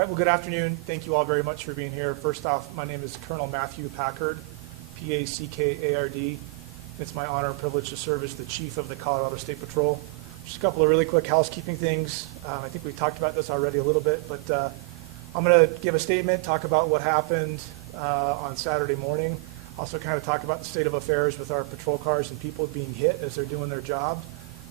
All right, well, good afternoon. Thank you all very much for being here. First off, my name is Colonel Matthew Packard, Packard. It's my honor and privilege to serve as the Chief of the Colorado State Patrol. Just a couple of really quick housekeeping things. I think we talked about this already a little bit, but I'm going to give a statement, talk about what happened on Saturday morning. Also kind of talk about the state of affairs with our patrol cars and people being hit as they're doing their job.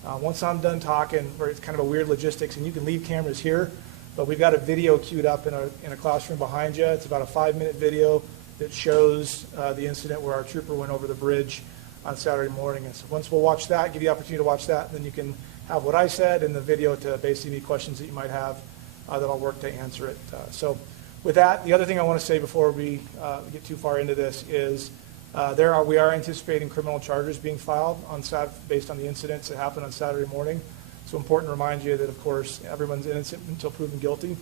Once I'm done talking, where it's kind of a weird logistics, and you can leave cameras here, but we've got a video queued up in a classroom behind you. It's about a 5-minute video that shows the incident where our trooper went over the bridge on Saturday morning. And so once we'll watch that, give you the opportunity to watch that, then you can have what I said in the video to basically any questions that you might have that I'll work to answer it. So with that, the other thing I want to say before we get too far into this is we are anticipating criminal charges being filed based on the incidents that happened on Saturday morning. So important to remind you that, of course, everyone's innocent until proven guilty,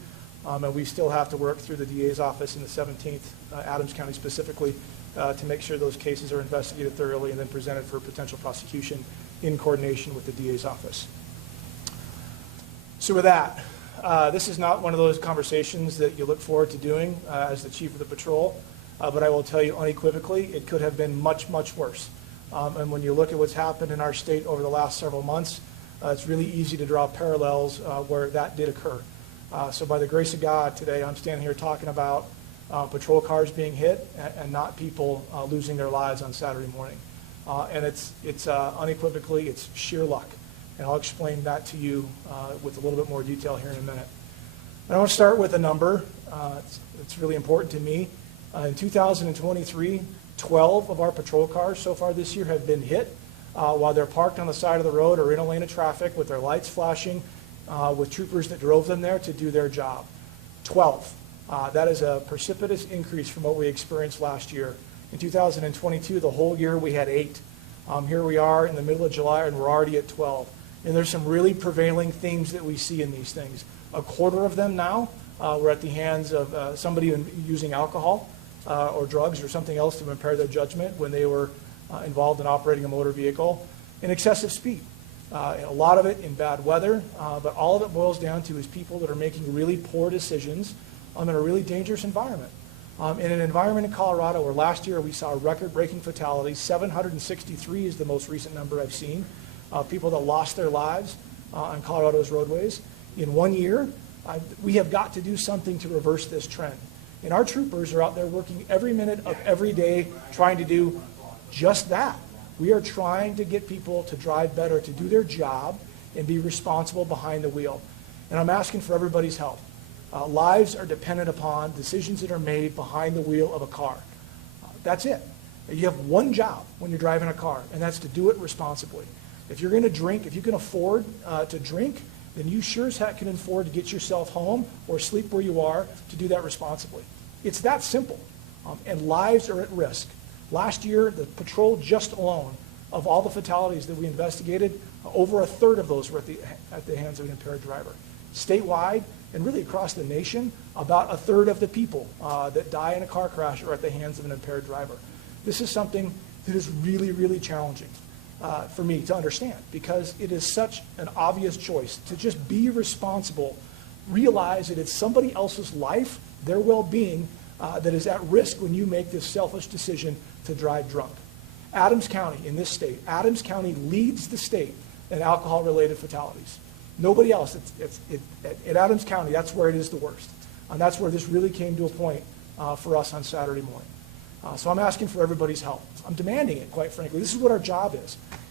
and we still have to work through the DA's office in the 17th, Adams County specifically, to make sure those cases are investigated thoroughly and then presented for potential prosecution in coordination with the DA's office. So with that, this is not one of those conversations that you look forward to doing as the Chief of the Patrol, but I will tell you unequivocally, it could have been much, much worse. And when you look at what's happened in our state over the last several months, it's really easy to draw parallels where that did occur. So by the grace of God today, I'm standing here talking about patrol cars being hit and not people losing their lives on Saturday morning. And it's unequivocally, it's sheer luck. And I'll explain that to you with a little bit more detail here in a minute. And I want to start with a number. It's really important to me. In 2023, 12 of our patrol cars so far this year have been hit while they're parked on the side of the road or in a lane of traffic with their lights flashing with troopers that drove them there to do their job. 12. That is a precipitous increase from what we experienced last year. In 2022, the whole year we had 8. Here we are in the middle of July and we're already at 12. And there's some really prevailing themes that we see in these things. A quarter of them now were at the hands of somebody using alcohol or drugs or something else to impair their judgment when they were involved in operating a motor vehicle, and excessive speed. A lot of it in bad weather, but all of it boils down to is people that are making really poor decisions in a really dangerous environment. In an environment in Colorado where last year we saw record-breaking fatalities, 763 is the most recent number I've seen, people that lost their lives on Colorado's roadways. In 1 year, we have got to do something to reverse this trend. And our troopers are out there working every minute of every day trying to do just that. We are trying to get people to drive better, to do their job, and be responsible behind the wheel. And I'm asking for everybody's help. Lives are dependent upon decisions that are made behind the wheel of a car. That's it. You have one job when you're driving a car, and that's to do it responsibly. If you're going to drink, if you can afford to drink, then you sure as heck can afford to get yourself home or sleep where you are to do that responsibly. It's that simple, and lives are at risk. Last year, the patrol just alone, of all the fatalities that we investigated, over a third of those were at the hands of an impaired driver. Statewide, and really across the nation, about a third of the people that die in a car crash are at the hands of an impaired driver. This is something that is really, really challenging for me to understand, because it is such an obvious choice to just be responsible, realize that it's somebody else's life, their well-being, that is at risk when you make this selfish decision to drive drunk. Adams County in this state, Adams County leads the state in alcohol-related fatalities. Nobody else. At Adams County, that's where it is the worst. And that's where this really came to a point for us on Saturday morning. So I'm asking for everybody's help. I'm demanding it, quite frankly. This is what our job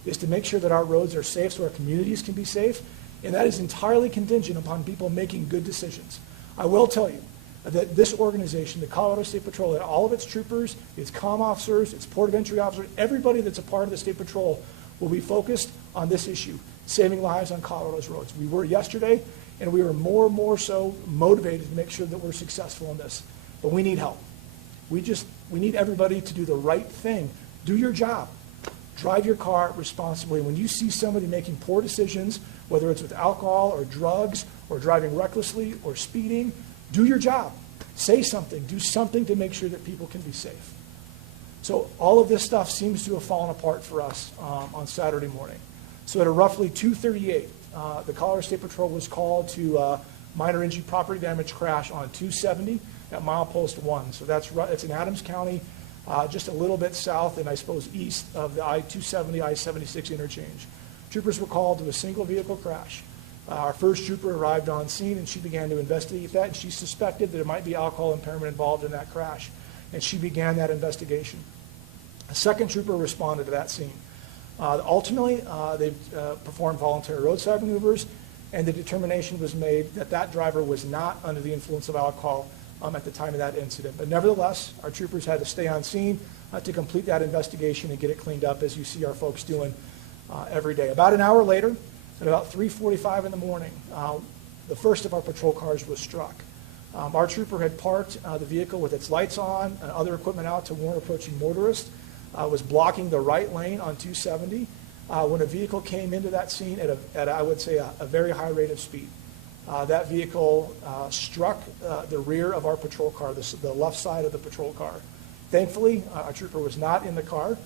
is to make sure that our roads are safe so our communities can be safe, and that is entirely contingent upon people making good decisions. I will tell you that this organization, the Colorado State Patrol, and all of its troopers, its comm officers, its port of entry officers, everybody that's a part of the State Patrol will be focused on this issue, saving lives on Colorado's roads. We were yesterday, and we are more and more so motivated to make sure that we're successful in this. But we need help. We need everybody to do the right thing. Do your job. Drive your car responsibly. When you see somebody making poor decisions, whether it's with alcohol or drugs or driving recklessly or speeding, do your job. Say something. Do something to make sure that people can be safe. So all of this stuff seems to have fallen apart for us on Saturday morning. So at roughly 2:38, the Colorado State Patrol was called to minor injury property damage crash on 270 at milepost 1. So it's in Adams County, just a little bit south and I suppose east of the I-270, I-76 interchange. Troopers were called to a single vehicle crash. Our first trooper arrived on scene and she began to investigate that, and she suspected that there might be alcohol impairment involved in that crash, and she began that investigation. A second trooper responded to that scene. Ultimately, they performed voluntary roadside maneuvers, and the determination was made that that driver was not under the influence of alcohol at the time of that incident. But nevertheless, our troopers had to stay on scene to complete that investigation and get it cleaned up, as you see our folks doing every day. About an hour later, at about 3:45 in the morning, the first of our patrol cars was struck. Our trooper had parked the vehicle with its lights on and other equipment out to warn approaching motorists, was blocking the right lane on 270 when a vehicle came into that scene at I would say, a very high rate of speed. That vehicle struck the rear of our patrol car, the left side of the patrol car. Thankfully, our trooper was not in the car.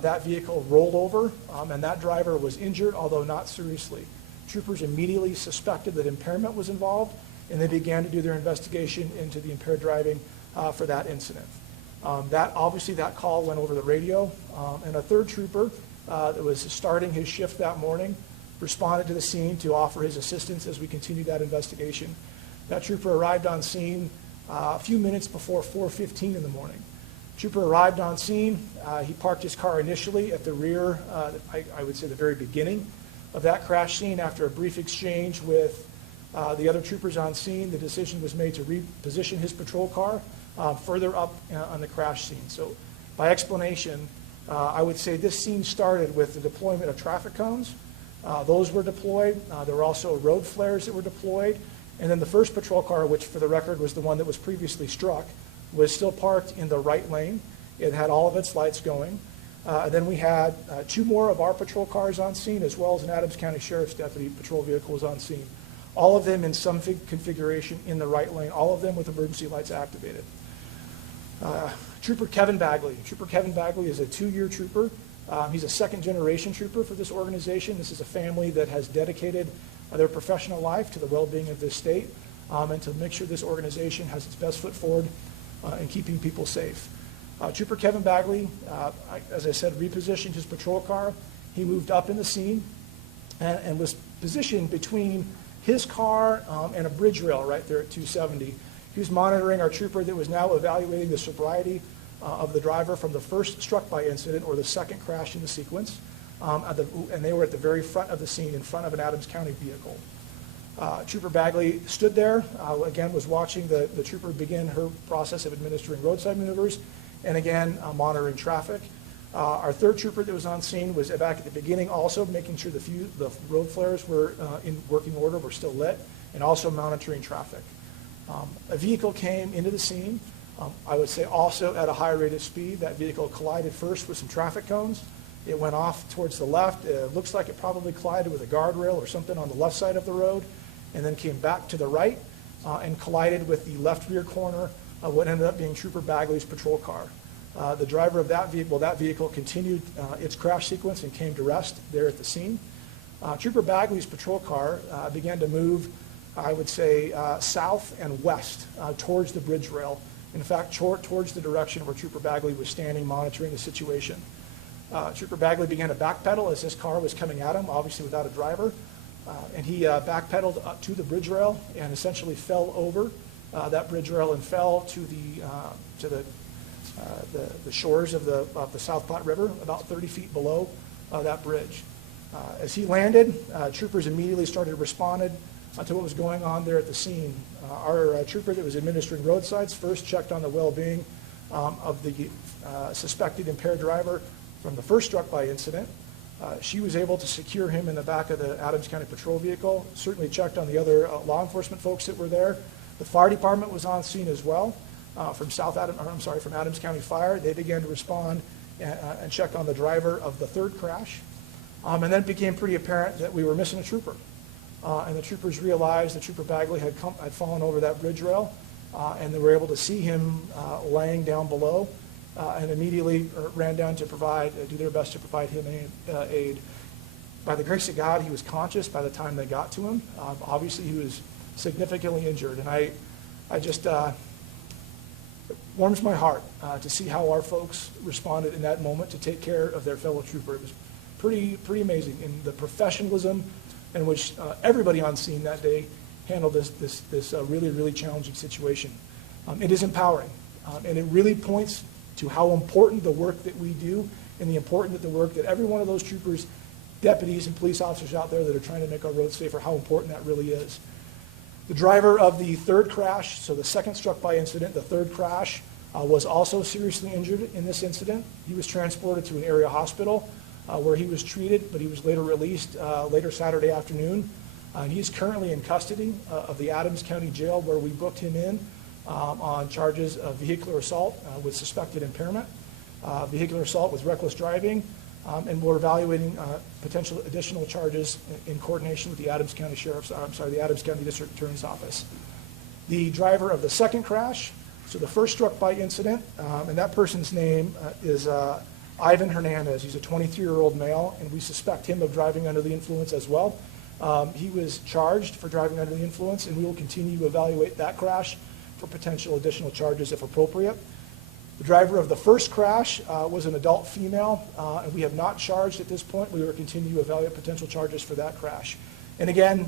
That vehicle rolled over, and that driver was injured, although not seriously. Troopers immediately suspected that impairment was involved, and they began to do their investigation into the impaired driving for that incident. Obviously, that call went over the radio, and a third trooper that was starting his shift that morning responded to the scene to offer his assistance as we continued that investigation. That trooper arrived on scene a few minutes before 4:15 in the morning. Trooper arrived on scene. He parked his car initially at the rear, I would say the very beginning of that crash scene. After a brief exchange with the other troopers on scene, the decision was made to reposition his patrol car further up on the crash scene. So by explanation, I would say this scene started with the deployment of traffic cones. Those were deployed. There were also road flares that were deployed. And then the first patrol car, which for the record was the one that was previously struck, was still parked in the right lane. It had all of its lights going. And then we had two more of our patrol cars on scene, as well as an Adams County Sheriff's Deputy patrol vehicle was on scene. All of them in some configuration in the right lane, all of them with emergency lights activated. Trooper Kevin Bagley. Trooper Kevin Bagley is a 2-year trooper. He's a second-generation trooper for this organization. This is a family that has dedicated their professional life to the well-being of this state and to make sure this organization has its best foot forward in keeping people safe. Trooper Kevin Bagley, as I said, repositioned his patrol car. He moved up in the scene and was positioned between his car and a bridge rail right there at 270. He was monitoring our trooper that was now evaluating the sobriety of the driver from the first struck-by incident or the second crash in the sequence, and they were at the very front of the scene in front of an Adams County vehicle. Trooper Bagley stood there, again was watching the trooper begin her process of administering roadside maneuvers and again monitoring traffic. Our third trooper that was on scene was back at the beginning also making sure the road flares were in working order, were still lit, and also monitoring traffic. A vehicle came into the scene, I would say also at a high rate of speed. That vehicle collided first with some traffic cones. It went off towards the left. It looks like it probably collided with a guardrail or something on the left side of the road, and then came back to the right and collided with the left rear corner of what ended up being Trooper Bagley's patrol car. The driver of that vehicle continued its crash sequence and came to rest there at the scene. Trooper Bagley's patrol car began to move, I would say, south and west towards the bridge rail. In fact, towards the direction where Trooper Bagley was standing monitoring the situation. Trooper Bagley began to backpedal as this car was coming at him, obviously without a driver. And he backpedaled up to the bridge rail and essentially fell over that bridge rail and fell to the shores of the South Platte River, about 30 feet below that bridge. As he landed, troopers immediately started responding to what was going on there at the scene. Our trooper that was administering roadsides first checked on the well-being of the suspected impaired driver from the first struck-by incident. She was able to secure him in the back of the Adams County patrol vehicle, certainly checked on the other law enforcement folks that were there. The fire department was on scene as well from Adams County Fire. They began to respond and check on the driver of the third crash. And then it became pretty apparent that we were missing a trooper. And the troopers realized that Trooper Bagley had fallen over that bridge rail, and they were able to see him laying down below, and immediately ran down to do their best to provide him aid. By the grace of God, he was conscious by the time they got to him. Obviously, he was significantly injured. And I just, it warms my heart to see how our folks responded in that moment to take care of their fellow trooper. It was pretty amazing in the professionalism in which everybody on scene that day handled this really challenging situation. It is empowering, and it really points to how important the work that we do and the important that the work that every one of those troopers, deputies, and police officers out there that are trying to make our roads safer, how important that really is. The driver of the third crash, so the second struck by incident, the third crash, was also seriously injured in this incident. He was transported to an area hospital where he was treated, but he was later released later Saturday afternoon. He's currently in custody of the Adams County Jail, where we booked him in on charges of vehicular assault with suspected impairment, vehicular assault with reckless driving, and we're evaluating potential additional charges in coordination with the Adams County the Adams County District Attorney's Office. The driver of the second crash, so the first struck by incident, and that person's name is Ivan Hernandez. He's a 23-year-old male, and we suspect him of driving under the influence as well. He was charged for driving under the influence, and we will continue to evaluate that crash for potential additional charges if appropriate. The driver of the first crash was an adult female, and we have not charged at this point. We will continue to evaluate potential charges for that crash. And again,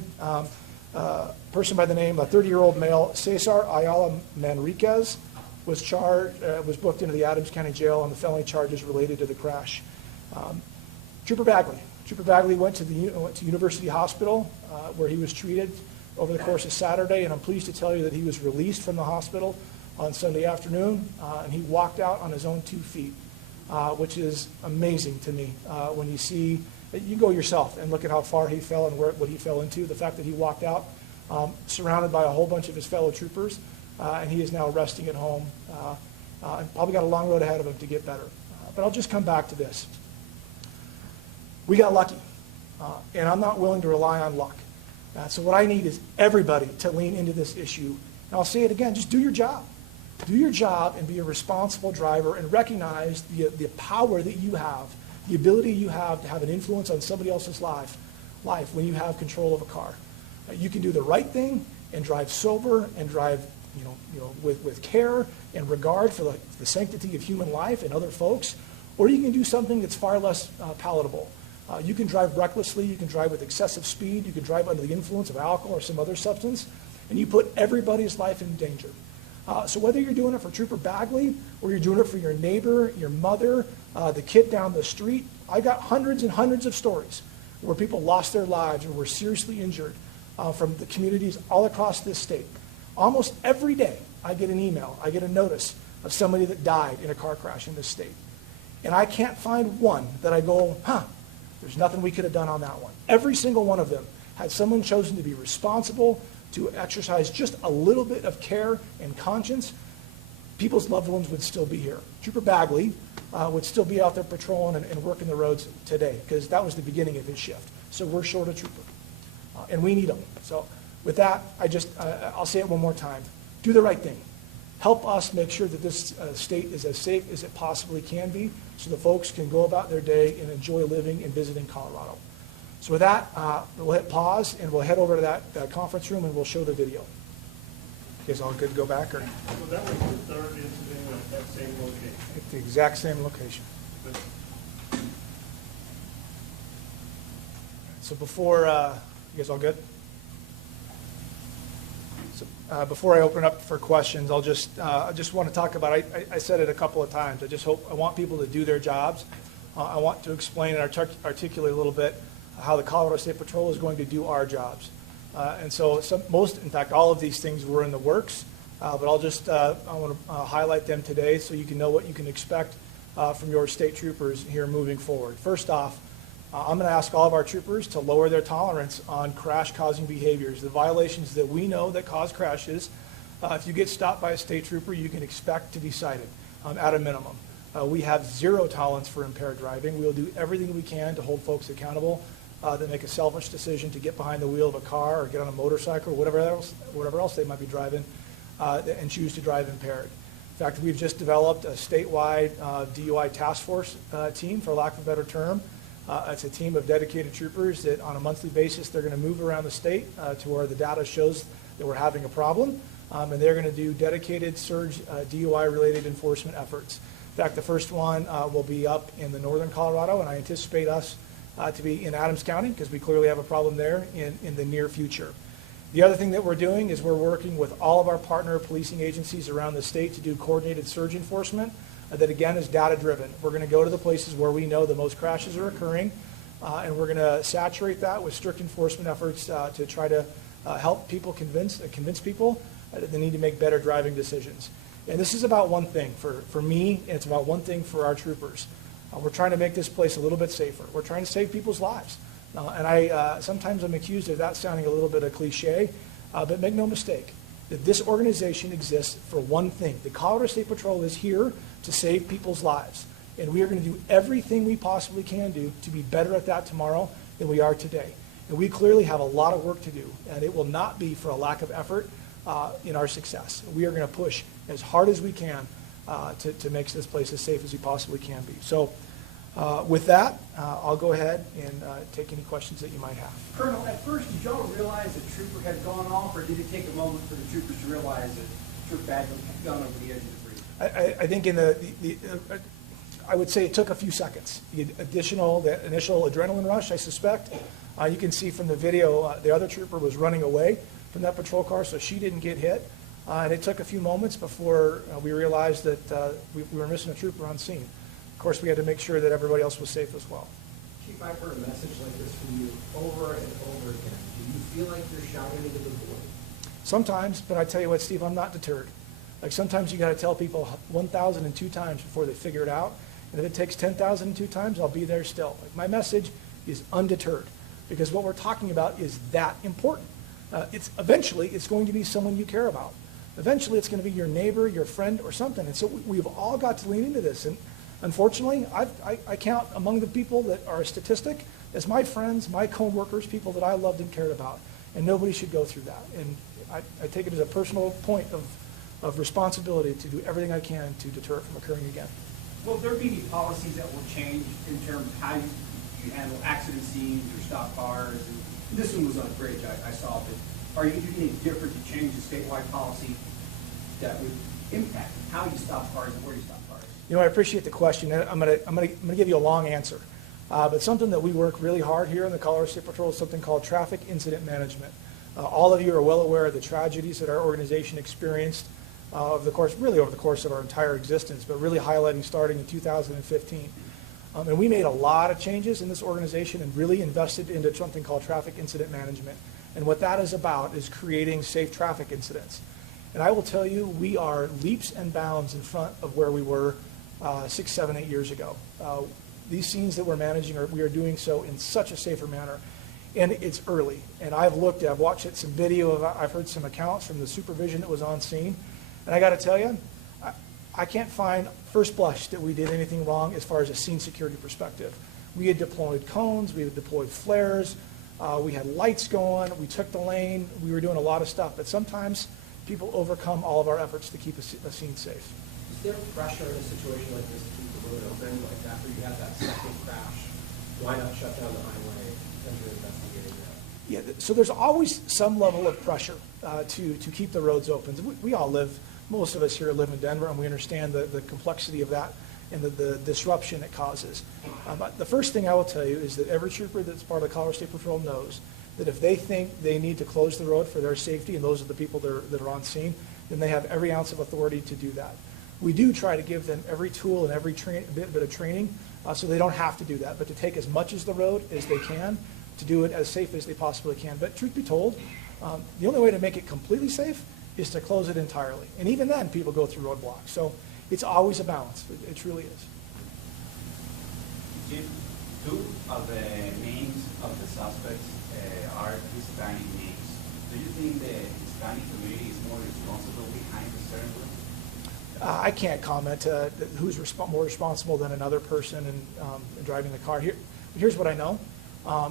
person by the name, a 30-year-old male, Cesar Ayala Manriquez, was booked into the Adams County Jail on the felony charges related to the crash. Trooper Bagley went to University Hospital where he was treated over the course of Saturday, and I'm pleased to tell you that he was released from the hospital on Sunday afternoon, and he walked out on his own 2 feet, which is amazing to me. When you see, you go yourself and look at how far he fell and what he fell into, the fact that he walked out surrounded by a whole bunch of his fellow troopers, and he is now resting at home, and probably got a long road ahead of him to get better. But I'll just come back to this. We got lucky, and I'm not willing to rely on luck. So what I need is everybody to lean into this issue. And I'll say it again, just do your job. Do your job and be a responsible driver and recognize the power that you have, the ability you have to have an influence on somebody else's life when you have control of a car. You can do the right thing and drive sober and drive with care and regard for the sanctity of human life and other folks, or you can do something that's far less palatable. You can drive recklessly, you can drive with excessive speed, you can drive under the influence of alcohol or some other substance, and you put everybody's life in danger. So whether you're doing it for Trooper Bagley or you're doing it for your neighbor, your mother, the kid down the street, I got hundreds and hundreds of stories where people lost their lives or were seriously injured from the communities all across this state. Almost every day I get an email, I get a notice of somebody that died in a car crash in this state. And I can't find one that I go, there's nothing we could have done on that one. Every single one of them had someone chosen to be responsible, to exercise just a little bit of care and conscience, people's loved ones would still be here. Trooper Bagley would still be out there patrolling and working the roads today, because that was the beginning of his shift. So we're short a trooper, and we need him. So with that, I'll say it one more time. Do the right thing. Help us make sure that this state is as safe as it possibly can be, so the folks can go about their day and enjoy living and visiting Colorado. So with that, we'll hit pause, and we'll head over to that conference room, and we'll show the video. You guys all good to go back? Or? So that was the third incident at that same location? At the exact same location. So before, you guys all good? So before I open up for questions, I just want to talk about, I said it a couple of times, I want people to do their jobs. I want to explain and articulate a little bit how the Colorado State Patrol is going to do our jobs. And so in fact, all of these things were in the works, but I want to highlight them today so you can know what you can expect from your state troopers here moving forward. First off, I'm going to ask all of our troopers to lower their tolerance on crash-causing behaviors, the violations that we know that cause crashes. If you get stopped by a state trooper, you can expect to be cited at a minimum. We have zero tolerance for impaired driving. We'll do everything we can to hold folks accountable that make a selfish decision to get behind the wheel of a car or get on a motorcycle or whatever else they might be driving and choose to drive impaired. In fact, we've just developed a statewide DUI task force team, for lack of a better term. It's a team of dedicated troopers that on a monthly basis, they're going to move around the state to where the data shows that we're having a problem, and they're going to do dedicated surge DUI-related enforcement efforts. In fact, the first one will be up in the northern Colorado, and I anticipate us to be in Adams County, because we clearly have a problem there in the near future. The other thing that we're doing is we're working with all of our partner policing agencies around the state to do coordinated surge enforcement that, again, is data-driven. We're going to go to the places where we know the most crashes are occurring, and we're going to saturate that with strict enforcement efforts to try to help people convince people that they need to make better driving decisions. And this is about one thing for me, and it's about one thing for our troopers. We're trying to make this place a little bit safer. We're trying to save people's lives. And sometimes I'm accused of that sounding a little bit of cliche, but make no mistake, that this organization exists for one thing. The Colorado State Patrol is here to save people's lives. And we are going to do everything we possibly can do to be better at that tomorrow than we are today. And we clearly have a lot of work to do, and it will not be for a lack of effort in our success. We are going to push as hard as we can to make this place as safe as we possibly can be. So with that, I'll go ahead and take any questions that you might have. Colonel, at first, did y'all realize the trooper had gone off, or did it take a moment for the troopers to realize that the trooper had gone over the edge of the breach? I think in I would say it took a few seconds. The initial adrenaline rush, I suspect. You can see from the video, the other trooper was running away from that patrol car, so she didn't get hit. And it took a few moments before we realized that we were missing a trooper on scene. Of course, we had to make sure that everybody else was safe as well. Chief, I've heard a message like this from you over and over again. Do you feel like you're shouting into the void? Sometimes, but I tell you what, Steve, I'm not deterred. Like sometimes you got to tell people 1,002 times before they figure it out. And if it takes 10,002 times, I'll be there still. Like my message is undeterred, because what we're talking about is that important. Eventually, it's going to be someone you care about. Eventually, it's going to be your neighbor, your friend, or something. And so we've all got to lean into this. And unfortunately, I count among the people that are a statistic as my friends, my coworkers, people that I loved and cared about. And nobody should go through that. And I take it as a personal point of responsibility to do everything I can to deter it from occurring again. Will there be any policies that will change in terms of how you handle accident scenes or stop cars? And this one was on a bridge, I saw, but are you doing anything different to change the statewide policy that would impact how you stop cars and where you stop cars? You know, I appreciate the question. I'm gonna give you a long answer. But something that we work really hard here in the Colorado State Patrol is something called traffic incident management. All of you are well aware of the tragedies that our organization experienced over the course of our entire existence, but really highlighting starting in 2015. And we made a lot of changes in this organization and really invested into something called traffic incident management. And what that is about is creating safe traffic incidents. And I will tell you, we are leaps and bounds in front of where we were 6, 7, 8 years ago. These scenes that we're managing, we are doing so in such a safer manner. And it's early. And I've watched some video, I've heard some accounts from the supervision that was on scene. And I got to tell you, I can't find first blush that we did anything wrong as far as a scene security perspective. We had deployed cones, we had deployed flares, we had lights going, we took the lane, we were doing a lot of stuff. But sometimes people overcome all of our efforts to keep a scene safe. Is there pressure in a situation like this to keep the road open, like after you have that second crash? Why not shut down the highway as you're investigating that? Yeah, so there's always some level of pressure to keep the roads open. We all live, most of us here live in Denver, and we understand the complexity of that and the disruption it causes. But the first thing I will tell you is that every trooper that's part of the Colorado State Patrol knows that if they think they need to close the road for their safety, and those are the people that are on scene, then they have every ounce of authority to do that. We do try to give them every tool and every bit of training so they don't have to do that, but to take as much as the road as they can to do it as safe as they possibly can. But truth be told, the only way to make it completely safe is to close it entirely. And even then, people go through roadblocks. So it's always a balance. It truly is. Chief, two of the names of the suspects are Hispanic names. Do you think the Hispanic community is more responsible behind the steering wheel? I can't comment who's more responsible than another person in driving the car. Here's what I know.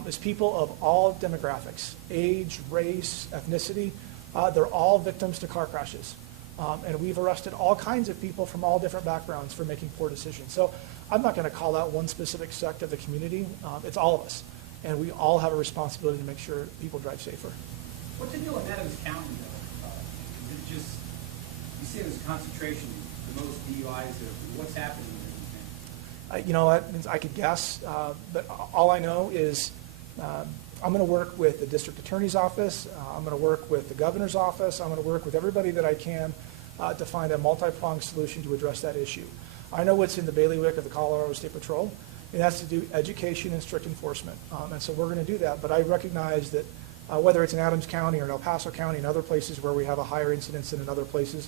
Is people of all demographics, age, race, ethnicity, they're all victims to car crashes. And we've arrested all kinds of people from all different backgrounds for making poor decisions. So I'm not going to call out one specific sect of the community. It's all of us. And we all have a responsibility to make sure people drive safer. What's the deal with Adams County, though? You say there's a concentration, the most DUIs, what's happening in this? You know what, I could guess, but all I know is I'm going to work with the district attorney's office, I'm going to work with the governor's office, I'm going to work with everybody that I can to find a multi-pronged solution to address that issue. I know what's in the bailiwick of the Colorado State Patrol. It has to do education and strict enforcement, and so we're going to do that. But I recognize that whether it's in Adams County or in El Paso County and other places where we have a higher incidence than in other places,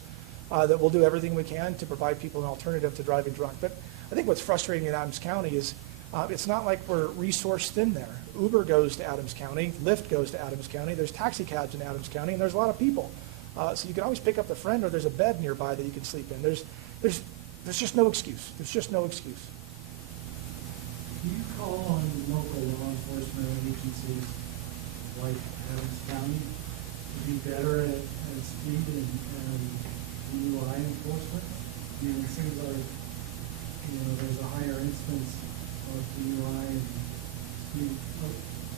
that we'll do everything we can to provide people an alternative to driving drunk. But I think what's frustrating in Adams County is it's not like we're resourced in there. Uber goes to Adams County, Lyft goes to Adams County, there's taxi cabs in Adams County, and there's a lot of people. So you can always pick up the friend, or there's a bed nearby that you can sleep in. There's just no excuse. There's just no excuse. Do you call on local law enforcement agencies like Adams County to be better at speed and DUI enforcement? I mean, it seems like, there's a higher instance of DUI and speed.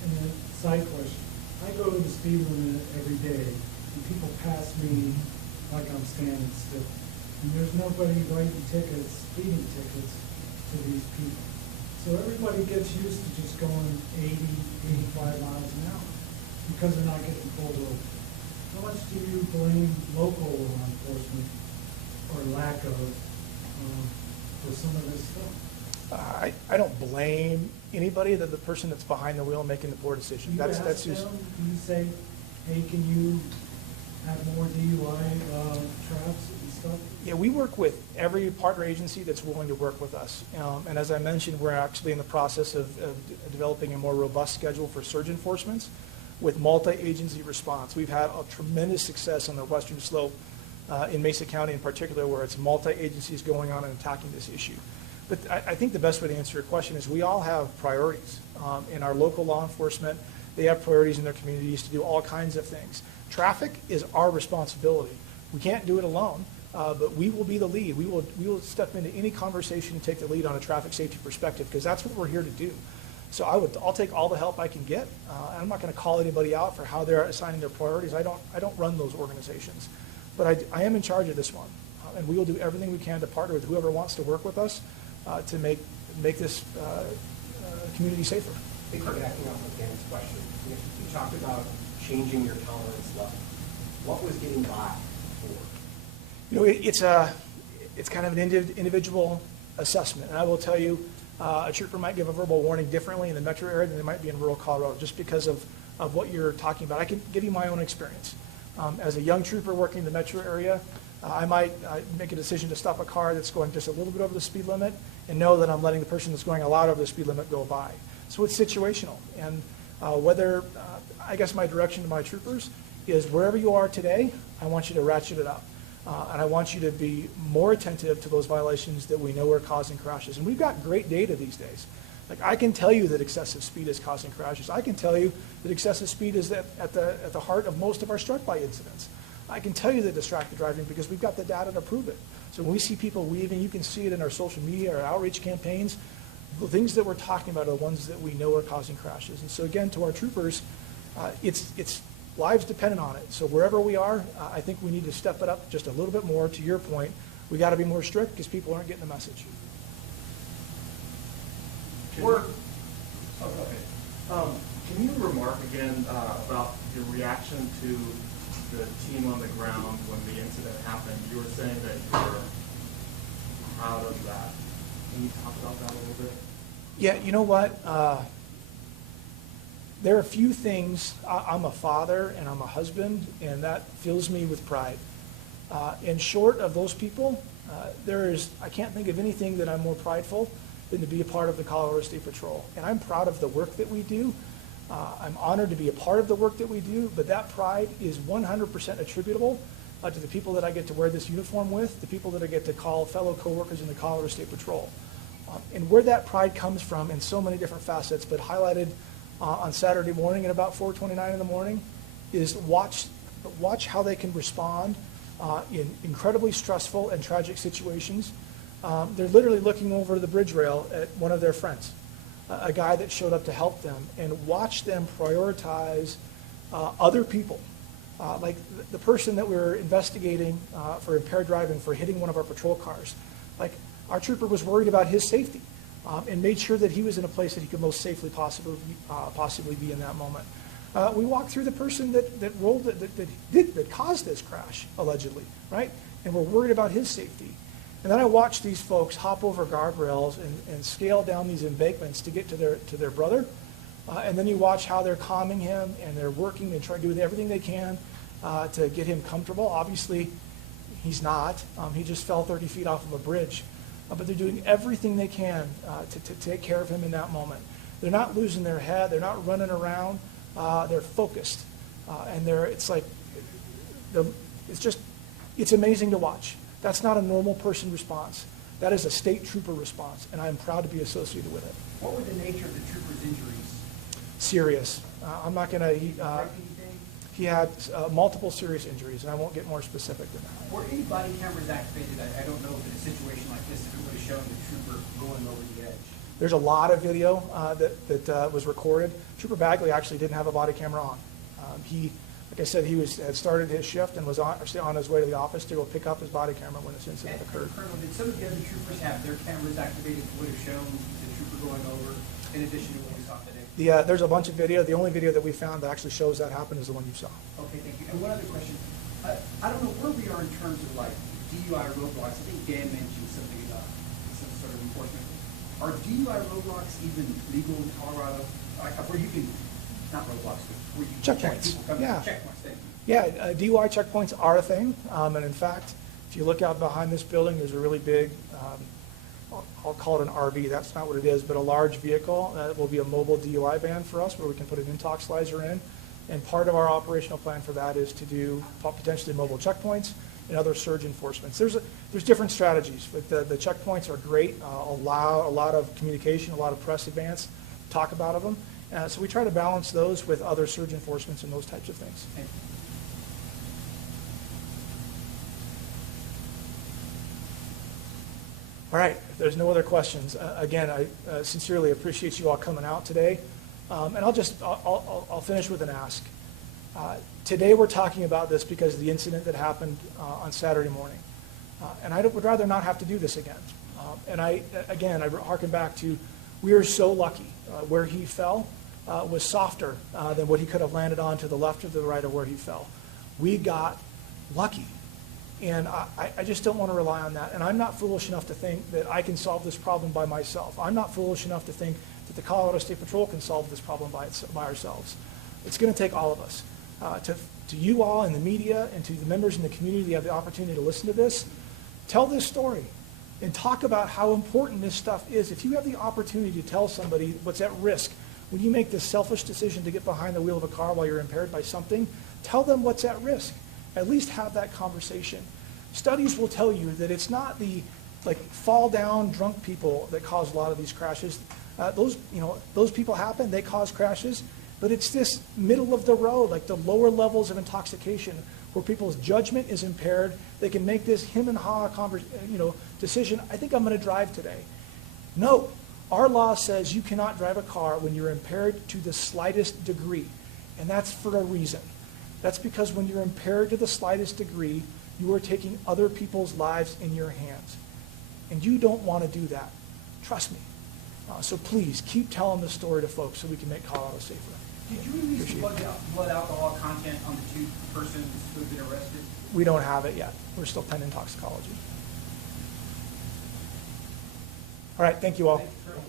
And then, side question, I go to the speed limit every day, and people pass me like I'm standing still. And there's nobody writing tickets, speeding tickets to these people. So everybody gets used to just going 80, 85 miles an hour because they're not getting pulled over. How much do you blame local law enforcement or lack of for some of this stuff? I don't blame anybody, the person that's behind the wheel making the poor decision. Do you ask That's them, just, do you say, hey, can you have more DUI traps and stuff? yeah, we work with every partner agency that's willing to work with us. And as I mentioned, we're actually in the process of developing a more robust schedule for surge enforcements with multi-agency response. We've had a tremendous success on the western slope in Mesa County in particular, where it's multi-agencies going on and attacking this issue. But I think the best way to answer your question is we all have priorities. In our local law enforcement, they have priorities in their communities to do all kinds of things. Traffic is our responsibility. We can't do it alone. But we will be the lead. We will step into any conversation and take the lead on a traffic safety perspective, because that's what we're here to do. So I'll take all the help I can get. I'm not going to call anybody out for how they're assigning their priorities. I don't run those organizations, but I am in charge of this one, and we will do everything we can to partner with whoever wants to work with us to make this community safer. Hey, Kurt, backing off of Dan's question, you talked about changing your tolerance level. What was getting by before? It's kind of an individual assessment, and I will tell you, a trooper might give a verbal warning differently in the metro area than they might be in rural Colorado, just because of what you're talking about. I can give you my own experience. As a young trooper working in the metro area, I might make a decision to stop a car that's going just a little bit over the speed limit and know that I'm letting the person that's going a lot over the speed limit go by. So it's situational, and I guess my direction to my troopers is wherever you are today, I want you to ratchet it up. And I want you to be more attentive to those violations that we know are causing crashes. And we've got great data these days. Like, I can tell you that excessive speed is causing crashes. I can tell you that excessive speed is at the heart of most of our struck-by incidents. I can tell you that distracted driving because we've got the data to prove it. So when we see people weaving, you can see it in our social media, our outreach campaigns. The things that we're talking about are the ones that we know are causing crashes. And so again, to our troopers, it's lives dependent on it. So wherever we are, I think we need to step it up just a little bit more. To your point, we got to be more strict because people aren't getting the message. Can you remark again about your reaction to the team on the ground when the incident happened? You were saying that you were proud of that. Can you talk about that a little bit? Yeah, you know what? There are a few things. I'm a father and I'm a husband, and that fills me with pride. And short of those people, I can't think of anything that I'm more prideful than to be a part of the Colorado State Patrol. And I'm proud of the work that we do. I'm honored to be a part of the work that we do, but that pride is 100% attributable to the people that I get to wear this uniform with, the people that I get to call fellow coworkers in the Colorado State Patrol. And where that pride comes from in so many different facets, but highlighted on Saturday morning at about 4:29 in the morning, is watch how they can respond in incredibly stressful and tragic situations. They're literally looking over the bridge rail at one of their friends, a guy that showed up to help them, and watch them prioritize other people Like the person that we were investigating for impaired driving for hitting one of our patrol cars. Like our trooper was worried about his safety and made sure that he was in a place that he could most safely possibly be in that moment. We walked through the person that caused this crash, allegedly, right? And we're worried about his safety. And then I watched these folks hop over guardrails and scale down these embankments to get to their brother. And then you watch how they're calming him and they're working and trying to do everything they can to get him comfortable. Obviously, he's not. He just fell 30 feet off of a bridge. But they're doing everything they can to take care of him in that moment. They're not losing their head. They're not running around. They're focused. And it's amazing to watch. That's not a normal person response. That is a state trooper response, and I am proud to be associated with it. What were the nature of the trooper's injuries? Serious. I'm not going to. Break anything? He had multiple serious injuries, and I won't get more specific than that. Were any body cameras activated? I don't know if in a situation like this, if it would have shown the trooper going over the edge. There's a lot of video that was recorded. Trooper Bagley actually didn't have a body camera on. Like I said, had started his shift and was actually on his way to the office to go pick up his body camera when this incident occurred. Colonel, did some of the other troopers have their cameras activated that would have shown the trooper going over in addition to what we saw today? There's a bunch of video. The only video that we found that actually shows that happen is the one you saw. Okay, thank you. And one other question. I don't know where we are in terms of like DUI roadblocks. I think Dan mentioned something about some sort of enforcement. Are DUI roadblocks even legal in Colorado? Where you can, not roadblocks, but where you can check Checkpoints. people coming. Yeah. Checkpoints, thank you. Yeah, DUI checkpoints are a thing. And in fact, if you look out behind this building, there's a really big, I'll call it an RV. That's not what it is, but a large vehicle that will be a mobile DUI van for us where we can put an intoxilizer in. And part of our operational plan for that is to do potentially mobile checkpoints and other surge enforcements. There's different strategies, but the checkpoints are great, allow a lot of communication, a lot of press advance, talk about them. So we try to balance those with other surge enforcements and those types of things. Thank you. All right, if there's no other questions, again, I sincerely appreciate you all coming out today. And I'll finish with an ask. Today we're talking about this because of the incident that happened on Saturday morning. And I would rather not have to do this again. And I harken back to, we are so lucky. Where he fell was softer than what he could have landed on to the left or the right of where he fell. We got lucky. And I just don't want to rely on that. And I'm not foolish enough to think that I can solve this problem by myself. I'm not foolish enough to think that the Colorado State Patrol can solve this problem by ourselves. It's going to take all of us. To you all in the media and to the members in the community that have the opportunity to listen to this, tell this story and talk about how important this stuff is. If you have the opportunity to tell somebody what's at risk, when you make this selfish decision to get behind the wheel of a car while you're impaired by something, tell them what's at risk. At least have that conversation. Studies will tell you that it's not the fall down drunk people that cause a lot of these crashes. Those people happen, they cause crashes, but it's this middle of the road, like the lower levels of intoxication where people's judgment is impaired. They can make this him and ha decision. I think I'm going to drive today. No, our law says you cannot drive a car when you're impaired to the slightest degree, and that's for a reason. That's because when you're impaired to the slightest degree, you are taking other people's lives in your hands. And you don't want to do that. Trust me. So please, keep telling the story to folks so we can make Colorado safer. Did you release blood alcohol content on the two persons who have been arrested? We don't have it yet. We're still pending toxicology. All right, thank you all. Thank you, Colonel.